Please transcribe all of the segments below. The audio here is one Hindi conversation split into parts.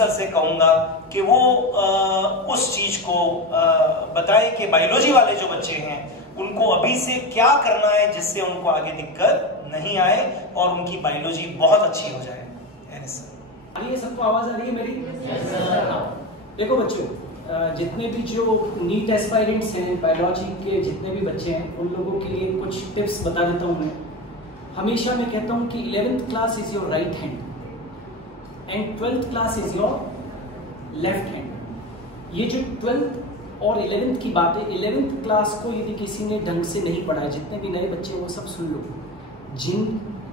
सर से कहूंगा कि वो उस चीज को बताए कि बायोलॉजी वाले जो बच्चे हैं उनको अभी से क्या करना है जिससे उनको आगे दिक्कत नहीं आए और उनकी बायोलॉजी बहुत अच्छी हो जाए। ये सबको आवाज आ रही है मेरी? देखो बच्चों, जितने भी जो नीट एस्पायरेंट्स हैं, बायोलॉजी के जितने भी बच्चे हैं, उन लोगों के लिए कुछ टिप्स बता देता हूँ मैं। हमेशा मैं कहता हूँ कि 11th class is your right hand and 12th class is your left hand. ये जो 12th और 11th की बात है, 11th क्लास को यदि किसी ने ढंग से नहीं पढ़ा है, जितने भी नए बच्चे हैं वो सब सुन लो।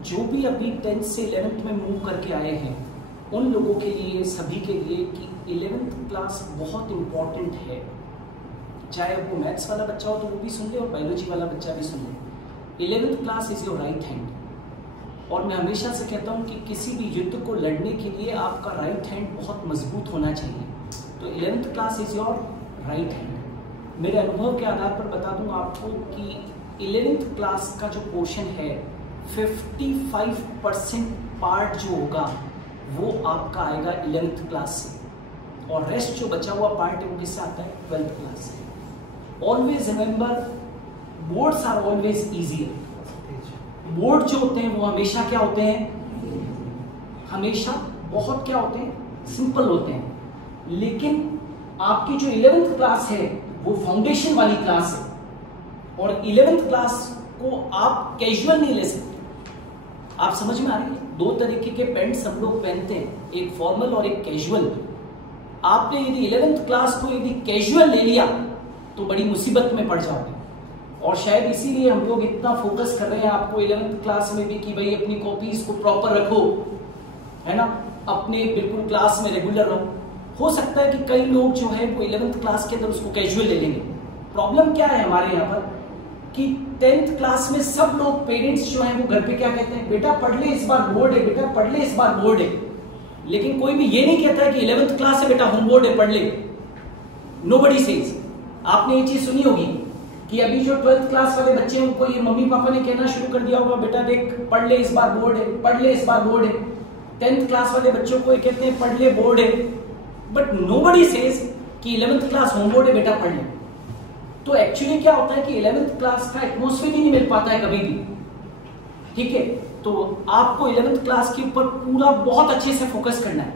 जो भी अभी 10th से 11th में मूव करके आए हैं, उन लोगों के लिए, सभी के लिए कि 11th क्लास बहुत इम्पॉर्टेंट है। चाहे वो मैथ्स वाला बच्चा हो तो वो भी सुन ले और बायोलॉजी वाला बच्चा भी सुन ले। 11th class is your right hand. और मैं हमेशा से कहता हूँ कि किसी भी युद्ध को लड़ने के लिए आपका राइट हैंड बहुत मजबूत होना चाहिए। तो 11th class is your right hand. मेरे अनुभव के आधार पर बता दूं आपको कि 11th क्लास का जो पोर्शन है 55% पार्ट जो होगा वो आपका आएगा 11th क्लास से, और रेस्ट जो बचा हुआ पार्ट है वो किससे आता है? 12th क्लास से। Always remember, boards are always easier. Board जो होते हैं वो हमेशा क्या होते हैं? हमेशा बहुत क्या होते हैं? सिंपल होते हैं। लेकिन आपकी जो 11th क्लास है वो फाउंडेशन वाली क्लास है, और 11th क्लास को आप कैजुअल नहीं ले सकते। आप समझ में आ रही है? दो तरीके के पैंट्स हम लोग पहनते हैं, एक फॉर्मल और एक कैजुअल। आपने यदि 11th क्लास को यदि कैजुअल ले लिया तो बड़ी मुसीबत में पड़ जाओगे। और शायद इसीलिए हम लोग इतना फोकस कर रहे हैं आपको 11th क्लास में भी कि भाई अपनी कॉपीज को प्रॉपर रखो, है ना, अपने बिल्कुल क्लास में रेगुलर रहो। हो सकता है कि कई लोग जो है वो 11th क्लास के अंदर उसको कैजुअल ले लेंगे। प्रॉब्लम क्या है हमारे यहाँ पर कि 10th क्लास में सब लोग, पेरेंट्स जो हैं वो घर पे क्या कहते हैं? बेटा पढ़ ले, इस बार बोर्ड है, बेटा पढ़ ले, इस बार बोर्ड है। लेकिन कोई भी ये नहीं कहता है कि 11th क्लास है बेटा, होम बोर्ड है, पढ़ ले। Nobody says. आपने ये चीज सुनी होगी कि अभी जो 12th क्लास वाले बच्चे हैं उनको ये मम्मी पापा ने कहना शुरू कर दिया होगा, बेटा देख पढ़ ले, इस बार बोर्ड है, पढ़ ले, इस बार बोर्ड है। 10th क्लास वाले बच्चों को ये कहते हैं पढ़ ले, बोर्ड है। बट नोबडी सेज कि 11th क्लास होम बोर्ड है, बेटा पढ़ ले। तो एक्चुअली क्या होता है कि 11th क्लास का एटमॉस्फेयर ही नहीं मिल पाता है कभी भी। ठीक है, तो आपको 11th क्लास के ऊपर पूरा बहुत अच्छे से फोकस करना है।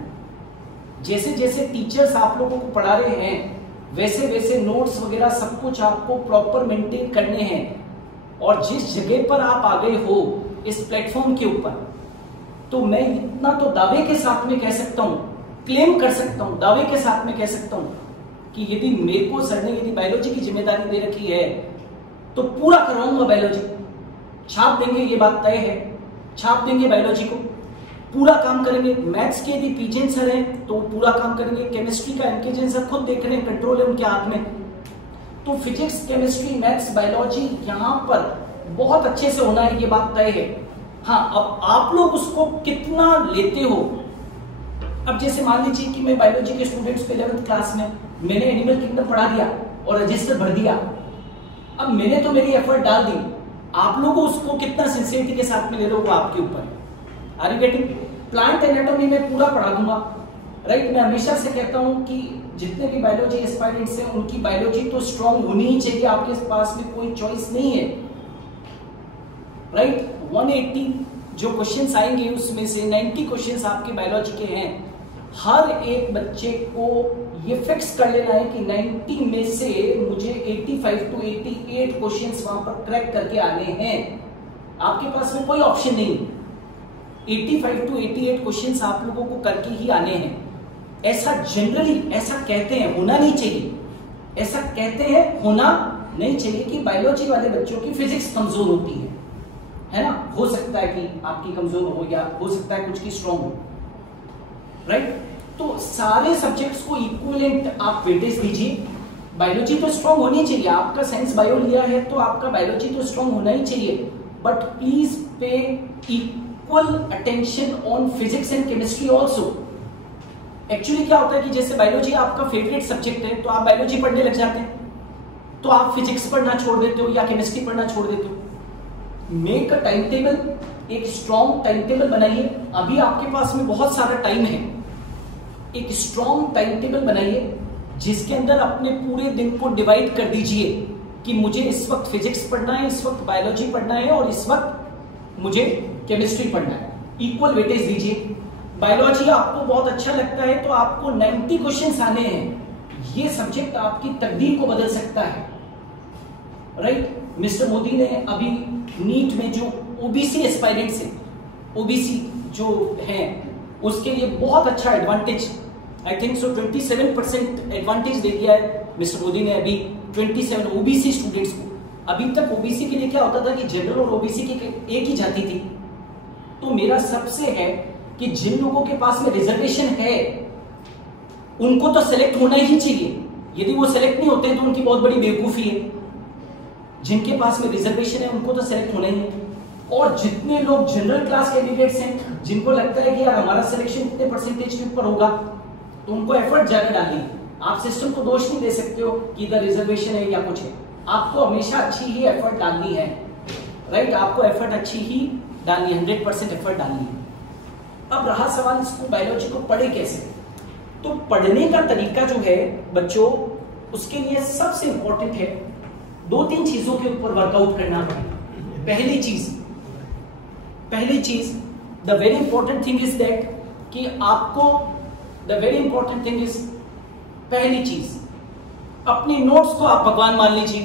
जैसे जैसे टीचर्स आप लोगों को पढ़ा रहे हैं वैसे वैसे नोट्स वगैरह सब कुछ आपको प्रॉपर मेंटेन करने हैं। और जिस जगह पर आप आ गए हो इस प्लेटफॉर्म के ऊपर, तो मैं इतना तो दावे के साथ में कह सकता हूं, क्लेम कर सकता हूं, दावे के साथ में कह सकता हूं कि यदि मेरे को सर ने यदि बायोलॉजी की जिम्मेदारी दे रखी है तो पूरा करवाऊंगा बायोलॉजी। छाप देंगे, ये बात तय है, छाप देंगे बायोलॉजी को, पूरा काम करेंगे। मैथ्स के यदि पीजेन सर हैं तो पूरा काम करेंगे। केमिस्ट्री का एनकेजेन सर खुद देख रहे हैं, कंट्रोल है उनके हाथ में। तो फिजिक्स, केमिस्ट्री, मैथ्स, बायोलॉजी यहाँ पर बहुत अच्छे से होना है, ये बात तय है। हाँ, अब आप लोग उसको कितना लेते हो। अब जैसे मान लीजिए कि मैं बायोलॉजी के स्टूडेंट्स को 11th क्लास में मैंने एनिमल किंगडम पढ़ा दिया और रजिस्टर भर दिया। अब मैंने तो मेरी एफर्ट डाल दी, आप लोगों उसको कितना सिंसियरिटी के साथ में ले रहे हो वो आपके ऊपर। Are you getting? Plant anatomy में पूरा पढ़ा दूंगा, राइट। मैं हमेशा से कहता हूं कि जितने भी बायोलॉजी एस्पायरेंट्स हैं उनकी बायोलॉजी तो स्ट्रांग होनी ही चाहिए, आपके पास में कोई चॉइस नहीं है, राइट। 180 जो क्वेश्चंस आएंगे उसमें से 90 क्वेश्चंस आपके बायोलॉजी के हैं। हर एक बच्चे को ये फिक्स कर लेना है कि 90 में से मुझे 85 to 88 क्वेश्चंस वहां पर क्रैक करके आने हैं। आपके पास में कोई ऑप्शन नहीं, 85 to 88 क्वेश्चंस आप लोगों को करके ही आने हैं। ऐसा जनरली ऐसा कहते हैं, होना नहीं चाहिए, ऐसा कहते हैं, होना नहीं चाहिए कि बायोलॉजी वाले बच्चों की फिजिक्स कमजोर होती है ना। हो सकता है कि आपकी कमजोर हो या हो सकता है कुछ की स्ट्रांग हो, राइट। तो सारे सब्जेक्ट्स को इक्विवेलेंट आप वेटेज दीजिए। बायोलॉजी तो स्ट्रांग होनी चाहिए, आपका साइंस बायो लिया है तो आपका बायोलॉजी तो स्ट्रांग होना ही चाहिए, but please pay equal attention on physics and chemistry also. Actually क्या होता है कि जैसे बायोलॉजी आपका फेवरेट सब्जेक्ट है तो आप बायोलॉजी पढ़ने लग जाते हैं, तो आप फिजिक्स पढ़ना छोड़ देते हो या केमिस्ट्री पढ़ना छोड़ देते हो। मेक अ टाइम टेबल, एक स्ट्रॉन्ग टाइम टेबल बनाइए। अभी आपके पास में बहुत सारा टाइम है, एक स्ट्रॉन्ग टाइम टेबल बनाइए जिसके अंदर अपने पूरे दिन को डिवाइड कर दीजिए कि मुझे इस वक्त फिजिक्स पढ़ना है, इस वक्त बायोलॉजी पढ़ना है और इस वक्त मुझे केमिस्ट्री पढ़ना है। इक्वल वेटेज दीजिए। बायोलॉजी आपको बहुत अच्छा लगता है तो आपको 90 क्वेश्चंस आने हैं। ये सब्जेक्ट आपकी तकदीर को बदल सकता है, राइट। मिस्टर मोदी ने अभी नीट में जो ओबीसी एस्पायरेंट्स हैं, ओबीसी जो हैं, उसके लिए बहुत अच्छा advantage, I think so 27% advantage दे दिया है मिस्टर मोदी ने अभी 27 ओबीसी स्टूडेंट्स को। अभी तक ओबीसी के लिए क्या होता था कि जनरल और ओबीसी की एक ही जाति थी। तो मेरा सबसे है कि जिन लोगों के पास में रिजर्वेशन है उनको तो सेलेक्ट होना ही चाहिए। यदि वो सेलेक्ट नहीं होते तो उनकी बहुत बड़ी बेवकूफी है। जिनके पास में रिजर्वेशन है उनको तो सेलेक्ट होना ही है। और जितने लोग जनरल क्लास कैंडिडेट्स हैं जिनको लगता है कि यार हमारा सिलेक्शन इतने परसेंटेज के ऊपर होगा, तो उनको एफर्ट ज्यादा डालिए। आप सिस्टम को दोष नहीं दे सकते हो कि इधर रिजर्वेशन है या कुछ है। आपको हमेशा अच्छी ही एफर्ट डालनी है, राइट। आपको एफर्ट अच्छी ही डालनी है, 100% एफर्ट डालनी है। अब रहा सवाल इसको बायोलॉजी को पढ़े कैसे। तो पढ़ने का तरीका जो है बच्चों, उसके लिए सबसे इंपॉर्टेंट है 2-3 चीजों के ऊपर वर्कआउट करना पड़ेगा। पहली चीज the very important thing is that कि आपको पहली चीज अपनी नोट्स को आप भगवान मान लीजिए।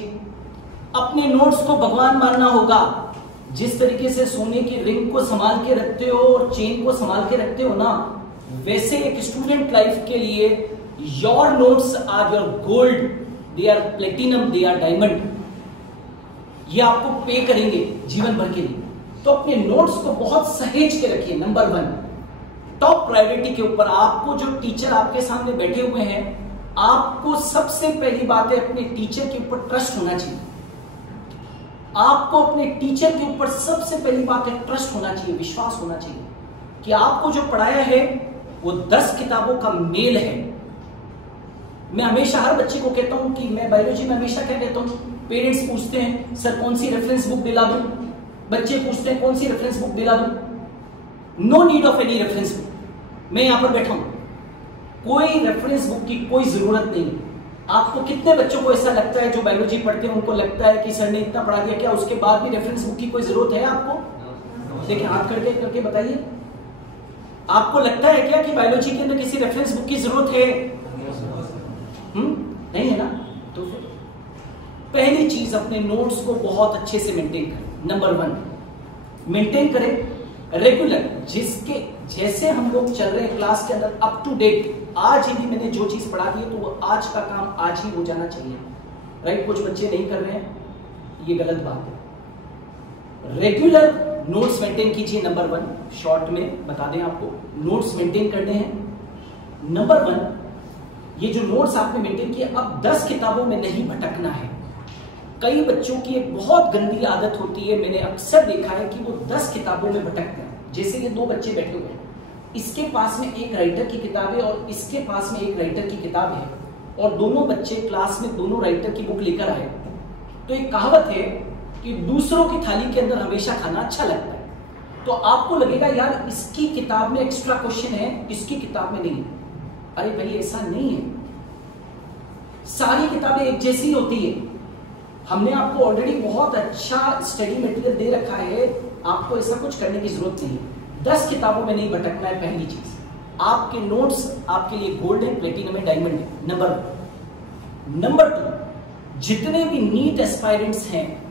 अपने नोट्स को भगवान मानना होगा। जिस तरीके से सोने की रिंग को संभाल के रखते हो और चेन को संभाल के रखते हो ना, वैसे एक स्टूडेंट लाइफ के लिए your notes are your gold, they are platinum, they are diamond. ये आपको पे करेंगे जीवन भर के लिए। तो अपने नोट्स को बहुत सहेज के रखिए। नंबर 1 टॉप प्रायोरिटी के ऊपर। आपको जो टीचर आपके सामने बैठे हुए हैं, आपको सबसे पहली बात है अपने टीचर के ऊपर ट्रस्ट होना चाहिए। आपको अपने टीचर के ऊपर सबसे पहली बात है ट्रस्ट होना चाहिए, विश्वास होना चाहिए कि आपको जो पढ़ाया है वो 10 किताबों का मेल है। मैं हमेशा हर बच्चे को कहता हूं कि मैं बायोलॉजी में हमेशा क्या कहता हूं, पेरेंट्स पूछते हैं सर कौन सी रेफरेंस बुक दिला दूं, बच्चे पूछते हैं कौन सी रेफरेंस बुक दिला दूं। No need of any reference book. मैं यहां पर बैठा हूं, कोई रेफरेंस बुक की कोई जरूरत नहीं। आपको कितने बच्चों को ऐसा लगता है जो बायोलॉजी पढ़ते हैं उनको लगता है कि सर ने इतना पढ़ा दिया, क्या उसके बाद भी रेफरेंस बुक की कोई जरूरत है आपको? देखिए हाथ करके बताइए, आपको लगता है क्या कि बायोलॉजी के अंदर किसी रेफरेंस बुक की जरूरत है? नहीं है ना। तो पहली चीज अपने नोट्स को बहुत अच्छे से मेंटेन करें। नंबर 1 मेंटेन करें रेगुलर। जिसके जैसे हम लोग चल रहे हैं क्लास के अंदर अप टू डेट, आज ही मैंने जो चीज पढ़ा दी है तो वो आज का काम आज ही हो जाना चाहिए, राइट। कुछ बच्चे नहीं कर रहे हैं, ये गलत बात है। रेगुलर नोट्स मेंटेन कीजिए। नंबर 1 शॉर्ट में बता दें आपको, नोट्स मेंटेन करने हैं। नंबर 1 ये जो नोट्स आपने मेंटेन किए, अब 10 किताबों में नहीं भटकना है। कई बच्चों की एक बहुत गंदी आदत होती है, मैंने अक्सर देखा है कि वो 10 किताबों में भटकते हैं। जैसे ये 2 बच्चे बैठे हुए हैं, इसके पास में एक राइटर की किताब है और इसके पास में एक राइटर की किताब है, और दोनों बच्चे क्लास में दोनों राइटर की बुक लेकर आए। तो एक कहावत है कि दूसरों की थाली के अंदर हमेशा खाना अच्छा लगता है। तो आपको लगेगा यार इसकी किताब में एक्स्ट्रा क्वेश्चन है, इसकी किताब में नहीं। अरे भाई ऐसा नहीं है, सारी किताबें एक जैसी होती है। हमने आपको ऑलरेडी बहुत अच्छा स्टडी मटेरियल दे रखा है, आपको ऐसा कुछ करने की जरूरत नहीं है। 10 किताबों में नहीं भटकना है। पहली चीज, आपके नोट्स आपके लिए गोल्ड है, प्लेटिनम है, डायमंड है। नंबर 2 जितने भी नीट एस्पायरेंट्स हैं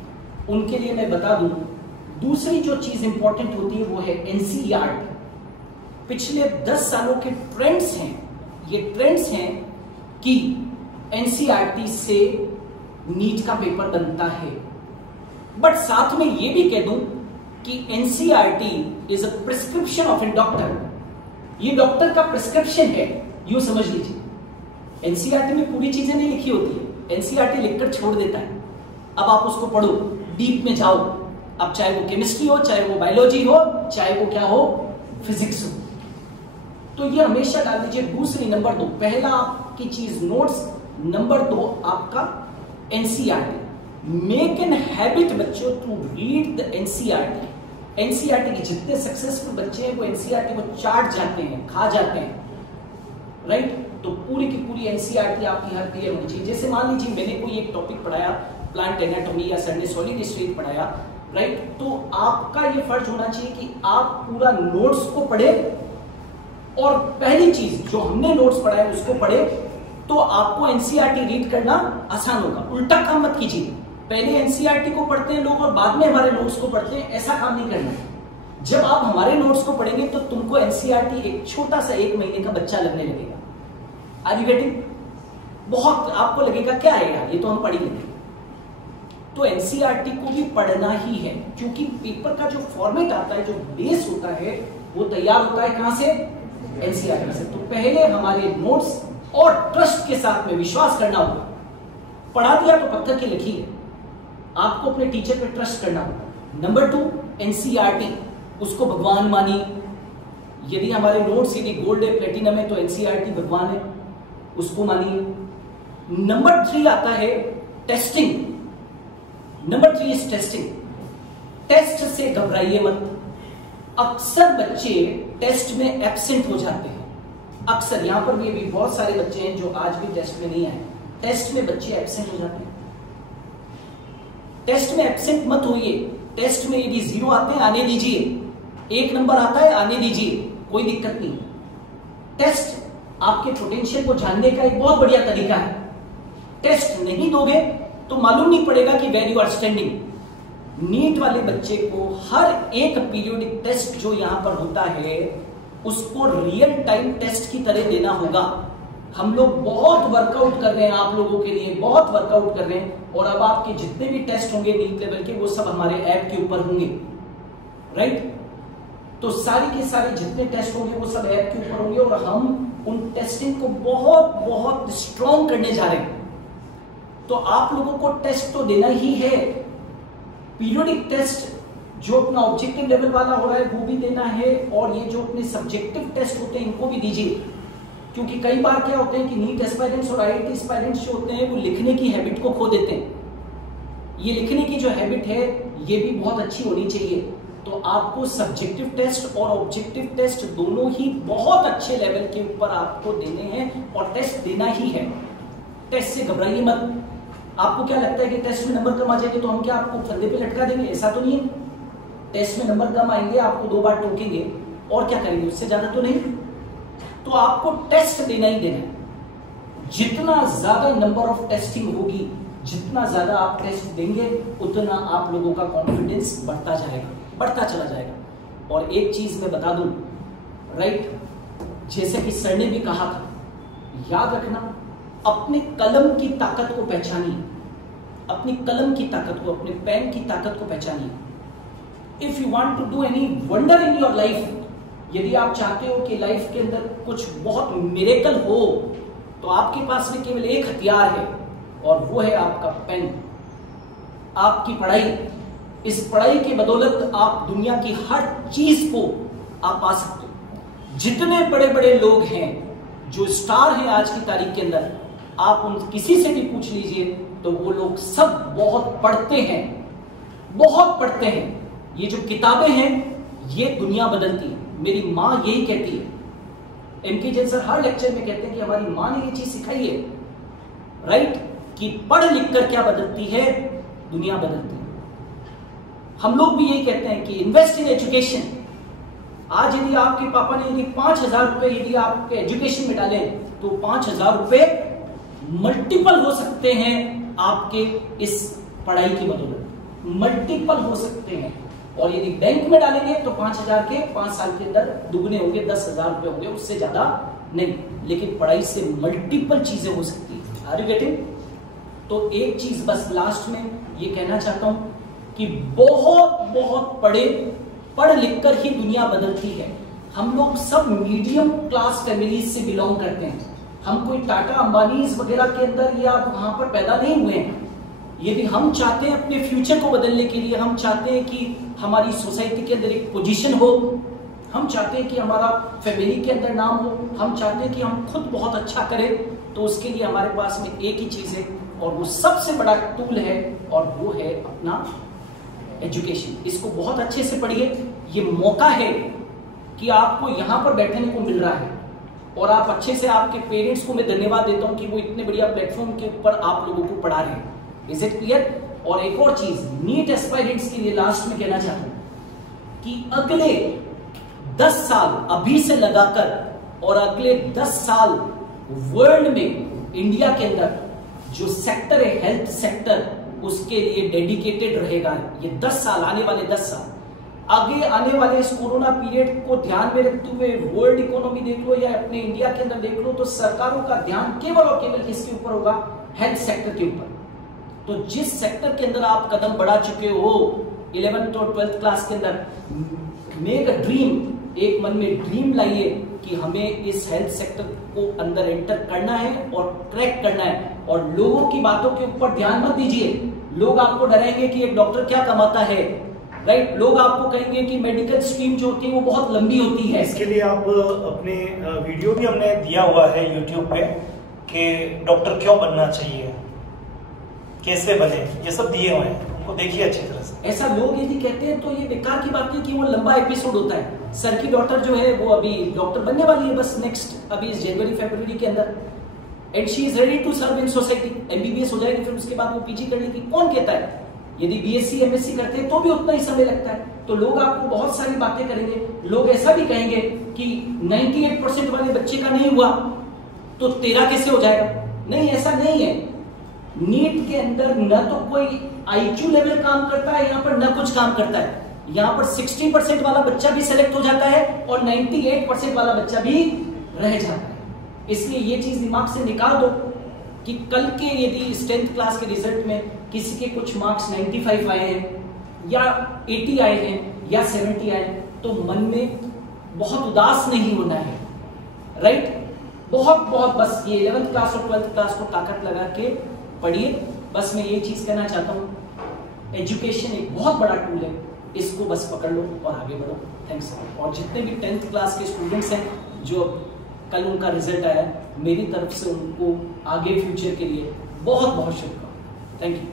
उनके लिए मैं बता दूं, दूसरी जो चीज इंपॉर्टेंट होती है वो है एनसीईआरटी। पिछले 10 सालों के ट्रेंड्स हैं, ये ट्रेंड्स हैं कि एनसीईआरटी से नीट का पेपर बनता है। बट साथ में ये भी कह दूं कि NCERT is a prescription of A doctor. ये डॉक्टर का प्रिस्क्रिप्शन है, यूं समझ लीजिए। एनसीईआरटी में पूरी चीजें नहीं लिखी होती है, एनसीईआरटी लिखकर छोड़ देता है। अब आप उसको पढ़ो, डीप में जाओ। अब चाहे वो केमिस्ट्री हो, चाहे वो बायोलॉजी हो, चाहे वो क्या हो, फिजिक्स हो, तो ये हमेशा डाल दीजिए। दूसरी नंबर 2, पहला आपकी चीज नोट्स, नंबर 2 आपका एनसीईआरटी। मेक एन हैबिट बच्चों to read the NCERT. NCERT के जितने सक्सेसफुल बच्चे हैं वो एनसीईआरटी को चाट जाते हैं, खा जाते हैं। राइट। तो पूरी की पूरी एनसीईआरटी आपकी हर क्लियर होनी चाहिए। जैसे मान लीजिए मैंने कोई एक टॉपिक पढ़ाया, प्लांट एनाटॉमी या सर ने सॉलिड स्टेट पढ़ाया, राइट, तो आपका ये फर्ज होना चाहिए कि आप पूरा नोट्स को पढ़े और पहली चीज जो हमने नोट्स पढ़ाए उसको पढ़े, तो आपको एनसीईआरटी रीड करना आसान होगा। उल्टा काम मत कीजिए, पहले एनसीईआरटी को पढ़ते हैं लोग और बाद में हमारे नोट्स को पढ़ते हैं, ऐसा काम नहीं करना है। जब आप हमारे नोट्स को पढ़ेंगे तो तुमको एनसीईआरटी एक छोटा सा 1 महीने का बच्चा लगने लगेगा। Are you getting? बहुत आपको लगेगा क्या है यार, ये तो हम पढ़ ही लेंगे। तो एनसीईआरटी को भी पढ़ना ही है, क्योंकि पेपर का जो फॉर्मेट आता है, जो बेस होता है, वो तैयार होता है कहां से? एनसीईआरटी से। तो पहले हमारे नोट्स और ट्रस्ट के साथ में विश्वास करना होगा। पढ़ा दिया तो पत्थर की लकीर है, आपको अपने टीचर पे ट्रस्ट करना होगा। नंबर 2, एनसीईआरटी, उसको भगवान मानिए। यदि हमारे नोट्स यदि गोल्ड है, प्लेटिनम है, तो एनसीईआरटी भगवान है, उसको मानिए। नंबर 3 आता है testing. Number 3 is testing. Test से घबराइए मत। अक्सर बच्चे टेस्ट में एब्सेंट हो जाते हैं, अक्सर। यहां पर भी बहुत सारे बच्चे हैं जो आज भी टेस्ट में नहीं आए, टेस्ट में बच्चे एब्सेंट हो जाते हैं। टेस्ट में एब्सेंट मत होइए। टेस्ट में यदि 0 आते हैं आने दीजिए, 1 नंबर आता है आने दीजिए, कोई दिक्कत नहीं। टेस्ट आपके पोटेंशियल को जानने का एक बहुत बढ़िया तरीका है। टेस्ट नहीं दोगे तो मालूम नहीं पड़ेगा कि where you are standing. NEET वाले बच्चे को हर एक पीरियोडिक टेस्ट जो यहां पर होता है उसको रियल टाइम टेस्ट की तरह देना होगा। हम लोग बहुत वर्कआउट कर रहे हैं आप लोगों के लिए, बहुत वर्कआउट कर रहे हैं, और अब आपके जितने भी टेस्ट होंगे नीट लेवल के वो सब हमारे ऐप के ऊपर होंगे, राइट। तो सारे के सारे जितने टेस्ट होंगे वो सब ऐप के ऊपर होंगे, और हम उन टेस्टिंग को बहुत बहुत स्ट्रॉन्ग करने जा रहे हैं। तो आप लोगों को टेस्ट तो देना ही है। पीरियोडिक टेस्ट जो अपना ऑब्जेक्टिव लेवल वाला हो रहा है वो भी देना है, और ये जो अपने सब्जेक्टिव टेस्ट होते हैं इनको भी दीजिए। क्योंकि कई बार क्या होते हैं कि नीट एस्पायरेंट्स और आईआईटी एस्पायरेंट्स जो होते हैं वो लिखने की हैबिट को खो देते हैं। ये लिखने की जो हैबिट है ये भी बहुत अच्छी होनी चाहिए। तो आपको सब्जेक्टिव टेस्ट और ऑब्जेक्टिव टेस्ट दोनों ही बहुत अच्छे लेवल के ऊपर आपको देने हैं, और टेस्ट देना ही है। टेस्ट से घबराइए मत। आपको क्या लगता है कि टेस्ट में नंबर कम आ जाएंगे तो हम क्या आपको फंदे पे लटका देंगे? ऐसा तो नहीं है। टेस्ट में नंबर कम आएंगे, आपको 2 बार टोकेंगे, और क्या करेंगे? उससे ज्यादा तो नहीं। तो आपको टेस्ट देना ही देना है। जितना ज्यादा नंबर ऑफ टेस्टिंग होगी, जितना ज्यादा आप टेस्ट देंगे, उतना आप लोगों का कॉन्फिडेंस बढ़ता जाएगा, बढ़ता चला जाएगा। और एक चीज मैं बता दूं, राइट, जैसे कि सर ने भी कहा था, याद रखना, अपने कलम की ताकत को पहचानिए, अपनी कलम की ताकत को, अपने पेन की ताकत को पहचानिए। If you want to do any wonder in your life, यदि आप चाहते हो कि लाइफ के अंदर कुछ बहुत मिरेकल हो, तो आपके पास में केवल एक हथियार है, और वो है आपका पेन, आपकी पढ़ाई। इस पढ़ाई की बदौलत आप दुनिया की हर चीज को आप पा सकते हो। जितने बड़े बड़े लोग हैं जो स्टार हैं आज की तारीख के अंदर, आप उन किसी से भी पूछ लीजिए तो वो लोग सब बहुत पढ़ते हैं, बहुत पढ़ते हैं। ये जो किताबें हैं ये दुनिया बदलती है। मेरी माँ यही कहती है, एमके जैन सर हर लेक्चर में कहते हैं कि हमारी माँ ने ये चीज सिखाई है, राइट, कि पढ़ लिख कर क्या बदलती है? दुनिया बदलती है। हम लोग भी यही कहते हैं कि इन्वेस्ट इन एजुकेशन। आज यदि आपके पापा ने यदि 5,000 रुपए यदि आपके एजुकेशन में डाले तो 5,000 रुपए मल्टीपल हो सकते हैं आपके इस पढ़ाई की बदौलत, मल्टीपल हो सकते हैं। और यदि बैंक में डालेंगे तो 5,000 के 5 साल के अंदर दुगने होंगे, 10,000 रुपए होंगे, उससे ज्यादा नहीं। लेकिन पढ़ाई से मल्टीपल चीजें हो सकती है। Are you getting? तो एक चीज बस लास्ट में ये कहना चाहता हूं कि बहुत बहुत पढ़ लिख कर ही दुनिया बदलती है। हम लोग सब मीडियम क्लास फैमिलीज से बिलोंग करते हैं। हम कोई टाटा अंबानीज वगैरह के अंदर या वहां पर पैदा नहीं हुए हैं। यदि हम चाहते हैं अपने फ्यूचर को बदलने के लिए, हम चाहते हैं कि हमारी सोसाइटी के अंदर एक पोजीशन हो, हम चाहते हैं कि हमारा फैमिली के अंदर नाम हो, हम चाहते हैं कि हम खुद बहुत अच्छा करें, तो उसके लिए हमारे पास में एक ही चीज है, और वो सबसे बड़ा टूल है, और वो है अपना एजुकेशन। इसको बहुत अच्छे से पढ़िए। ये मौका है कि आपको यहां पर बैठने को मिल रहा है, और आप अच्छे से, आपके पेरेंट्स को मैं धन्यवाद देता हूं कि वो इतने बढ़िया प्लेटफॉर्म के ऊपर आप लोगों को पढ़ा रहे हैं। Is it clear? और एक और चीज नीट एस्पायरेंट्स के लिए लास्ट में कहना चाहता हूं कि अगले 10 साल अभी से लगाकर और अगले 10 साल वर्ल्ड में इंडिया के अंदर जो सेक्टर है हेल्थ सेक्टर, उसके लिए डेडिकेटेड रहेगा। ये 10 साल, आने वाले 10 साल, आगे आने वाले इस कोरोना पीरियड को ध्यान में रखते हुए वर्ल्ड इकोनॉमी देख लो या अपने इंडिया के अंदर देख लो, तो सरकारों का ध्यान केवल और केवल किसके ऊपर होगा? हेल्थ सेक्टर के ऊपर। तो जिस सेक्टर के अंदर आप कदम बढ़ा चुके हो 11th और 12th क्लास के अंदर, मेक अ ड्रीम, एक मन में ड्रीम लाइए कि हमें इस हेल्थ सेक्टर को अंदर एंटर करना है और क्रैक करना है। और लोगों की बातों के ऊपर ध्यान मत दीजिए। लोग आपको डराएंगे कि एक डॉक्टर क्या कमाता है, राइट? लोग आपको कहेंगे कि मेडिकल स्ट्रीम जो होती है वो बहुत लंबी होती है। इसके लिए आप अपने वीडियो भी हमने दिया हुआ है यूट्यूब पे कि डॉक्टर क्यों बनना चाहिए, कैसे बने, ये सब दिए हुए हैं, उनको देखिए अच्छी तरह से। ऐसा लोग यदि कहते हैं तो ये बेकार की बात है कि वो लंबा एपिसोड होता है। सर की डॉटर जो है वो अभी डॉक्टर बनने वाली है, बस नेक्स्ट अभी इस जनवरी फरवरी के अंदर, and she is ready to serve in society. MBBS हो जाएगी, फिर उसके बाद वो पीजी करने की कौन कहता है? यदि बीएससी एमएससी करते हैं तो भी उतना ही समय लगता है। तो लोग आपको बहुत सारी बातें करेंगे। लोग ऐसा भी कहेंगे कि 98% वाले बच्चे का नहीं हुआ तो तेरा कैसे हो जाएगा? नहीं, ऐसा नहीं है। नीट के अंदर न तो कोई आईक्यू लेवल काम करता है यहाँ पर, न कुछ काम करता है। यहाँ पर 60% वाला बच्चा भी सेलेक्ट हो जाता है और 98% वाला बच्चा भी रह जाता है। इसलिए ये चीज दिमाग से निकाल दो कि कल के यदि 10th क्लास के रिजल्ट में किसी के कुछ मार्क्स 95 आए हैं या 80 आए हैं या 70 आए, तो मन में बहुत उदास नहीं होना है, राइट? बहुत बस ये 11th क्लास और 12th क्लास को ताकत लगा के पढ़िए। बस मैं ये चीज कहना चाहता हूँ, एजुकेशन एक बहुत बड़ा टूल है, इसको बस पकड़ लो और आगे बढ़ो। थैंक्स। और जितने भी 10th क्लास के स्टूडेंट्स हैं जो कल उनका रिजल्ट आया, मेरी तरफ से उनको आगे फ्यूचर के लिए बहुत बहुत शुभकामनाएं। Thank you.